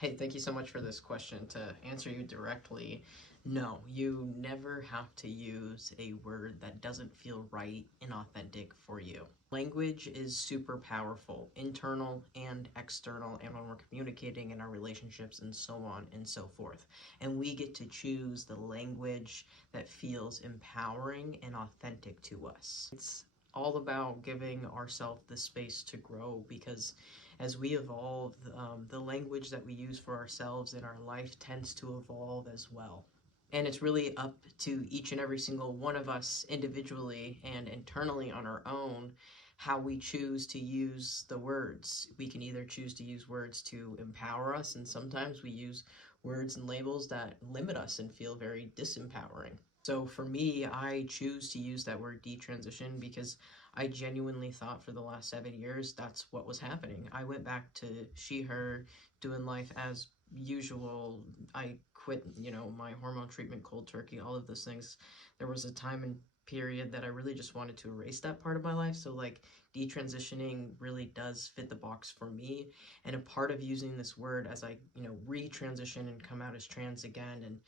Hey, thank you so much for this question. To answer you directly, no, you never have to use a word that doesn't feel right and authentic for you. Language is super powerful, internal and external, and when we're communicating in our relationships and so on and so forth. And we get to choose the language that feels empowering and authentic to us. It's all about giving ourselves the space to grow, because as we evolve, the language that we use for ourselves in our life tends to evolve as well. And it's really up to each and every single one of us individually and internally on our own how we choose to use the words. We can either choose to use words to empower us, and sometimes we use words and labels that limit us and feel very disempowering. So for me, I choose to use that word detransition because I genuinely thought for the last 7 years that's what was happening. I went back to she, her, doing life as usual. I quit, my hormone treatment cold turkey, all of those things. There was a time and period that I really just wanted to erase that part of my life. So like detransitioning really does fit the box for me. And a part of using this word as I, retransition and come out as trans again and,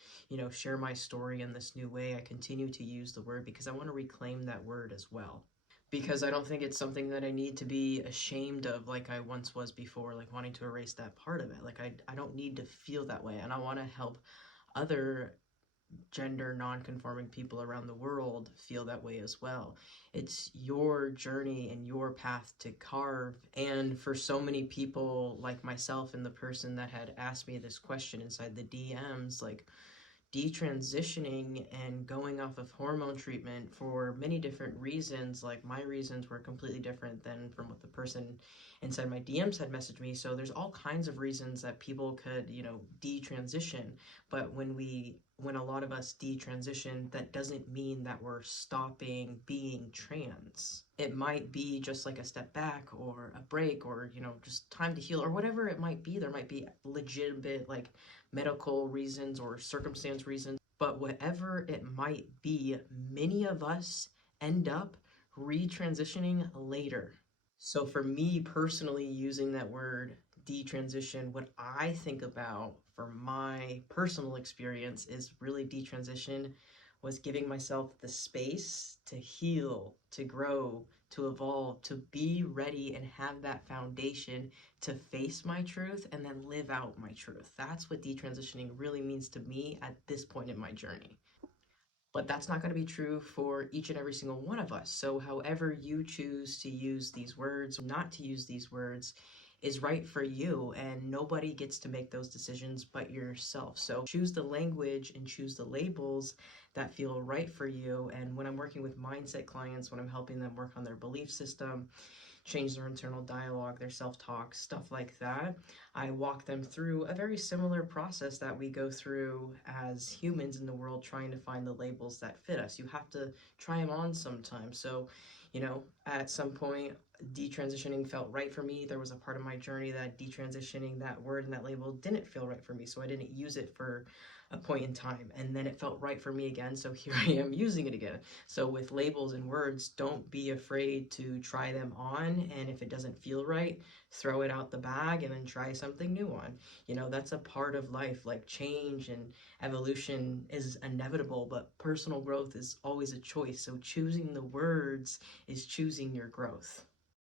share my story in this new way, I continue to use the word because I want to reclaim that word as well. Because I don't think it's something that I need to be ashamed of like I once was before, like wanting to erase that part of it. Like I don't need to feel that way, and I want to help other gender non-conforming people around the world feel that way as well. It's your journey and your path to carve. And for so many people like myself and the person that had asked me this question inside the DMs, like detransitioning and going off of hormone treatment for many different reasons, like my reasons were completely different than from what the person inside my DMs had messaged me. So there's all kinds of reasons that people could, detransition. But when a lot of us detransition, that doesn't mean that we're stopping being trans. It might be just like a step back or a break or, just time to heal or whatever it might be. There might be legitimate like medical reasons or circumstance reasons, but whatever it might be, many of us end up retransitioning later. So for me personally, using that word detransition, what I think about for my personal experience is really detransition was giving myself the space to heal, to grow, to evolve, to be ready and have that foundation to face my truth and then live out my truth. That's what detransitioning really means to me at this point in my journey. But that's not going to be true for each and every single one of us. So however you choose to use these words, not to use these words, is right for you, and nobody gets to make those decisions but yourself. So choose the language and choose the labels that feel right for you. And when I'm working with mindset clients, when I'm helping them work on their belief system, change their internal dialogue, their self-talk, stuff like that, I walk them through a very similar process that we go through as humans in the world, trying to find the labels that fit us. You have to try them on sometimes. So, at some point, detransitioning felt right for me. There was a part of my journey that detransitioning, that word and that label, didn't feel right for me. So I didn't use it for a point in time. And then it felt right for me again. So here I am using it again. So with labels and words, don't be afraid to try them on. And if it doesn't feel right, throw it out the bag and then try something new on. That's a part of life. Like change and evolution is inevitable, but personal growth is always a choice. So choosing the words is choosing your growth.